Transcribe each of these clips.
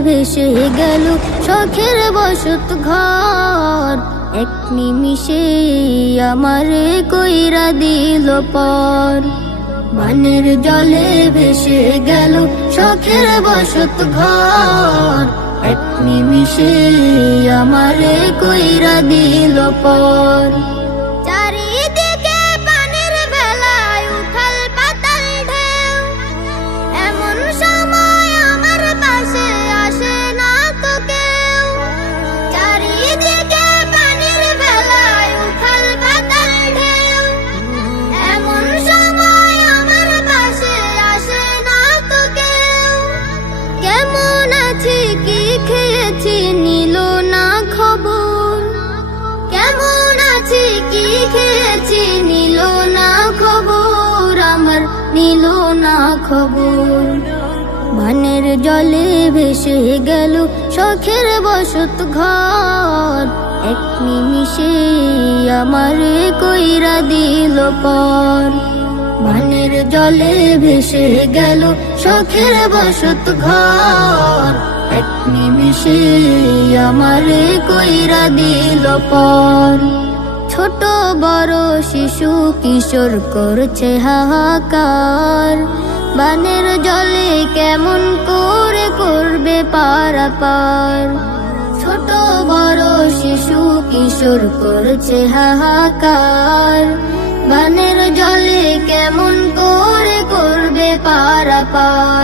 ভেসে গেল শখের বসত ঘর। এক নিমিষে আমারে কইরা দিল পর। বানের জলে ভেসে গেল শখের বসত ঘর। এক নিমিষে আমারে কইরা দিল পর। আছি কি খেয়েছি? নিল না খবর, আমার নিল না খবর। বানের জলে ভেসে গেল শখের বসত ঘর। এক নিমিষে আমারে কইরা দিল পর। বানের জলে ভেসে গেল শখের বসত ঘর। এক নিমিষে আমারে কইরা দিল পর। ছোট বড় শিশু কিশোর করছে হাহাকার। বানের জলে কেমন করে করবে পারাপার। ছোট বড় শিশু কিশোর করছে হাহাকার। বানের জলে কেমন করে করবে পারাপার।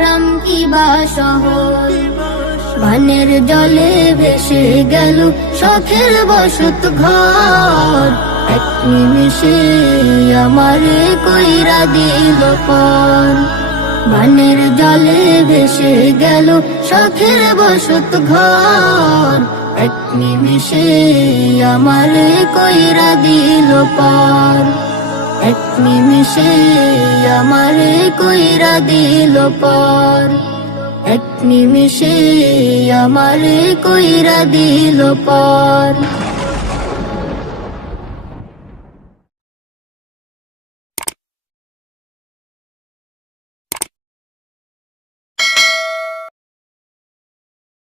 গ্রাম কি বা বানের জলে ভেসে গেল শখের বসত ঘর। এক নিমিষে আমারে কইরা দিল পর। বানের জলে ভেসে গেল শখের বসত ঘর। এক নিমিষে আমারে কইরা দিল পর। এক নিমিষে আমারে কইরা দিল পর। এক নিমিষে আমারে কইরা দিল পর।